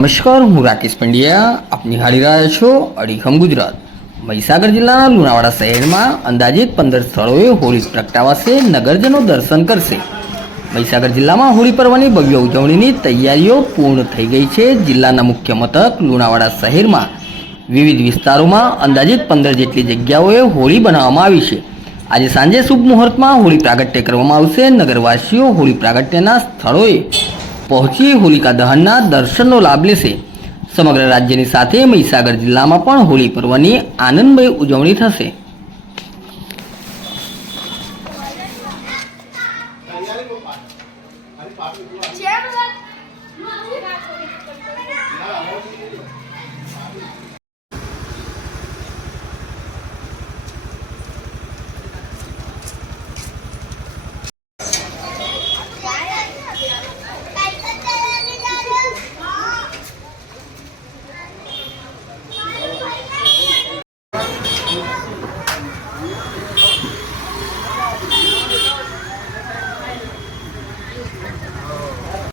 નમસ્કાર, હું રાકેશ પંડ્યા. આપ નિહાળી રહ્યા છો અડીખમ ગુજરાત. મહીસાગર જિલ્લાના લુણાવાડા શહેરમાં અંદાજિત 15 સ્થળોએ હોળી પ્રગટાવાશે, નગરજનો દર્શન કરશે. મહીસાગર જિલ્લામાં હોળી પર્વની ભવ્ય ઉજવણીની તૈયારીઓ પૂર્ણ થઈ ગઈ છે. જિલ્લાના મુખ્ય મથક લુણાવાડા શહેરમાં વિવિધ વિસ્તારોમાં અંદાજિત 15 જેટલી જગ્યાઓએ હોળી બનાવવામાં આવી છે. આજે સાંજે શુભ મુહૂર્તમાં હોળી પ્રાગટ્ય કરવામાં આવશે. નગરવાસીઓ હોળી પ્રાગટ્યના સ્થળોએ પહોંચી હોલિકા દહનના દર્શનનો લાભ લેશે. સમગ્ર રાજ્યની સાથે મહીસાગર જિલ્લામાં પણ હોળી પર્વની આનંદમય ઉજવણી થશે.